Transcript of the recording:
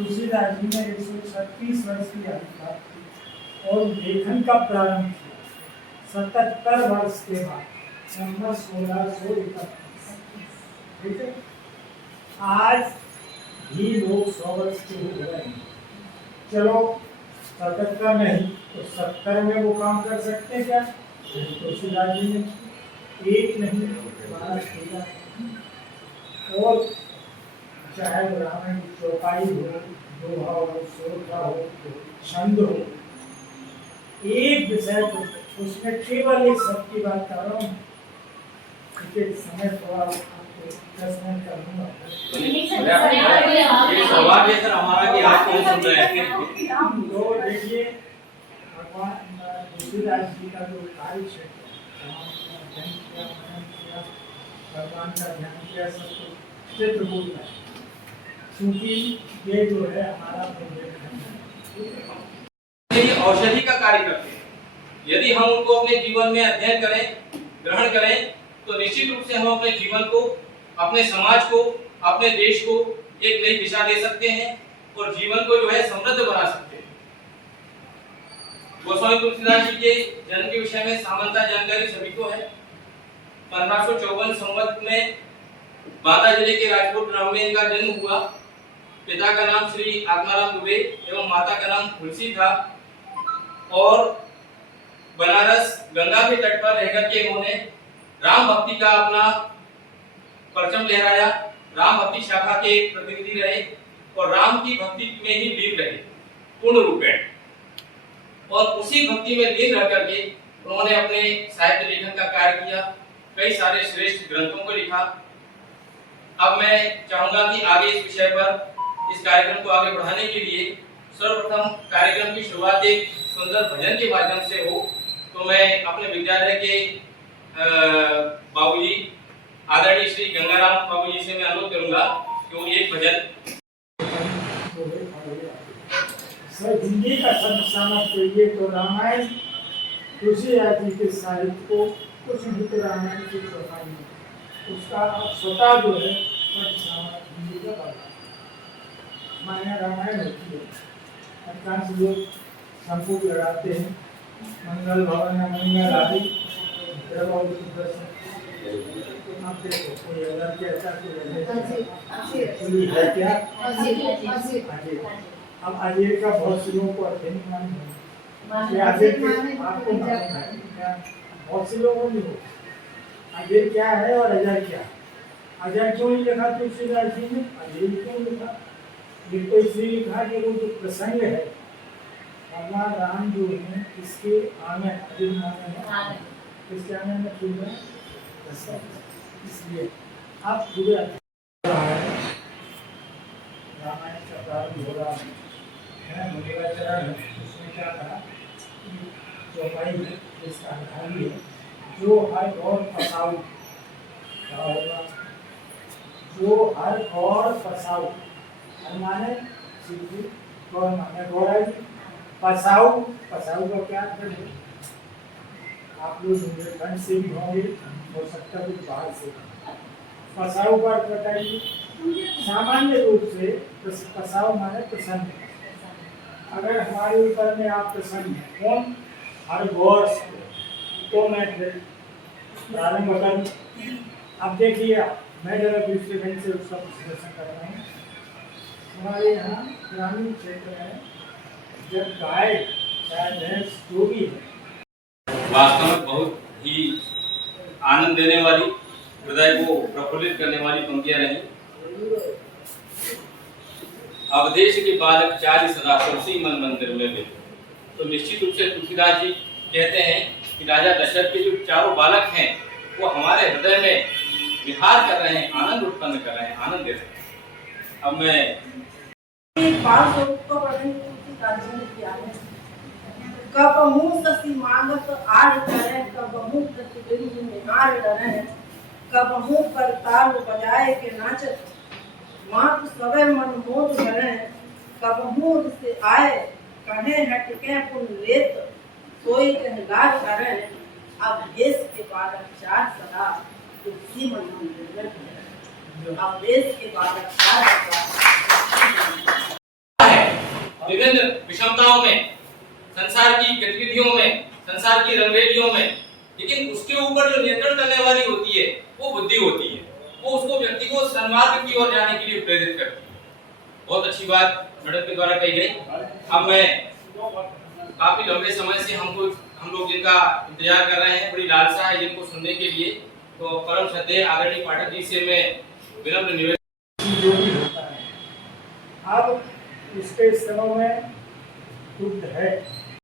तुलसीदास जी ने 136 वर्ष की आयु प्राप्त की और लेखन का प्रारंभ किया 77 वर्ष के बाद नवंबर 1631। ठीक है, आज भी लोग 100 वर्ष के हो गए हैं। चलो 77 नहीं तो 70 में वो काम कर सकते हैं क्या? तुलसीदास जी ने एक नहीं 12 13 और चाहे रामायण की चौपाई हो, दोहा हो, सोरठा हो, छंद हो, एक विषय को उसमें केवल एक शब्द की बात कर रहा हूँ। समय थोड़ा आपको 10 मिनट कर दूंगा। सवाल है सर हमारा कि आप कौन समझ रहे हैं? तो देखिए भगवान तुलसीदास जी का जो कार्य क्षेत्र भगवान का ध्यान किया, सब कुछ चित्र बोलता है, क्योंकि ये जो है हमारा औषधि का कार्य करते हैं। यदि हम उनको अपने जीवन में अध्ययन करें, ग्रहण करें, तो निश्चित रूप से हम अपने जीवन को, अपने समाज को, अपने देश को एक नई दिशा दे सकते हैं और जीवन को जो है समृद्ध बना सकते हैं। गोस्वामी तुलसीदास जी के जन्म के विषय में सामान्यतः जानकारी सभी को है। 1554 संवत में बांदा जिले के राजपुर ग्राम में इनका जन्म हुआ। पिता का नाम श्री आत्माराम दुबे एवं माता का नाम तुलसी था और बनारस गंगा के तट पर रहकर के इन्होंने राम भक्ति का अपना परचम लहराया। राम भक्ति शाखा के प्रतिनिधि रहे और राम की भक्ति में ही लीन रहे पूर्ण रूप में, और उसी भक्ति में लीन रह करके उन्होंने अपने साहित्य लेखन का कार्य किया, कई सारे श्रेष्ठ ग्रंथों को लिखा। अब मैं चाहूंगा कि आगे इस विषय पर इस कार्यक्रम को आगे बढ़ाने के लिए सर्वप्रथम कार्यक्रम की शुरुआत एक सुंदर भजन के माध्यम से हो। तो मैं अपने विद्यालय के बाबूजी आदरणीय श्री गंगाराम बाबूजी से मैं अनुरोध करूंगा कि वो एक भजन। सर हिंदी का शब्द समझ चाहिए तो रामायण तुलसीदास जी के साहित्य को कुछ नहीं तो रामायण की चौपाई में उसका स्वतः जो है हिंदी का पढ़ा माया रामायण होती है। अधिकांश लोग संपूर्ण लगाते हैं मंगल भवन मंगल आदि आप देखो कोई अलग कैसा कोई है क्या? अब अजय का बहुत से लोगों को अध्ययन मालूम है, आपको बहुत से लोगों को नहीं। अजय क्या है और अजय क्या? अजय क्यों नहीं लिखा तुलसीदास जी ने? अजय क्यों लिखा? ये तो इसलिए लिखा कि वो जो प्रसंग है भगवान राम जो है इसके आने इसके आने में खुद है, इसलिए आप पूरे रामायण का प्रारंभ हो रहा है मंगलाचरण है। उसमें क्या कहा? चौपाई है इसका आधारी है जो हर और फसाऊ जो हर और फसाऊ माने सिद्धि गौर माने गौराई फसाऊ फसाऊ का क्या अर्थ है? आप लोग बुंदेलखंड से भी होंगे, हो सकता है कुछ बाहर से। फसाऊ का अर्थ बताइए। सामान्य रूप से फसाऊ माने प्रसन्न। अगर हमारे ऊपर में आप प्रसन्न हैं कौन? हर गौर तो मैं प्रारंभ करूँ। अब देखिए मैं जरा दूसरे ढंग से उसका विश्लेषण कर रहा हूँ। हमारे यहाँ ग्रामीण क्षेत्र में जब गाय भैंस जो भी है वास्तव में बहुत ही आनंद देने वाली, हृदय को प्रफुल्लित करने वाली पंक्तियां रही। अवधेश के बालक चारि सदा तुलसी मन मंदिर में भी। तो निश्चित रूप से तुलसीदास जी कहते हैं कि राजा दशरथ के जो चारों बालक हैं वो हमारे हृदय में विहार कर रहे हैं, आनंद उत्पन्न कर रहे हैं, आनंद दे रहे हैं। अब मैं कबहू ससी मांगत आड़ करे, कबहू प्रतिबिंब निहार डरे, कबहू करताल बजाए के नाचत मात सवे मन मोद भरे, कबहू से आए कहे हटके पुन लेत सोई कहलार करे। अब देश के बालक चार सदा तुलसी मन मंदिर में। अब देश के बालक चार सदा विभिन्न विषमताओं में, संसार की गतिविधियों में, संसार की रंगरेलियों में, लेकिन उसके ऊपर जो नियंत्रण करने वाली होती है वो बुद्धि होती है। वो उसको व्यक्ति को सन्मार्ग की ओर जाने के लिए प्रेरित करती है। बहुत अच्छी बात मैडम के द्वारा कही गई। अब मैं काफी लंबे समय से हम लोग जिनका इंतजार कर रहे हैं, बड़ी लालसा है जिनको सुनने के लिए, तो परम श्रद्धेय आदरणीय पाठक जी से मैं विनम्र निवेदन जो भी होता है अब इसके समय में शुद्ध है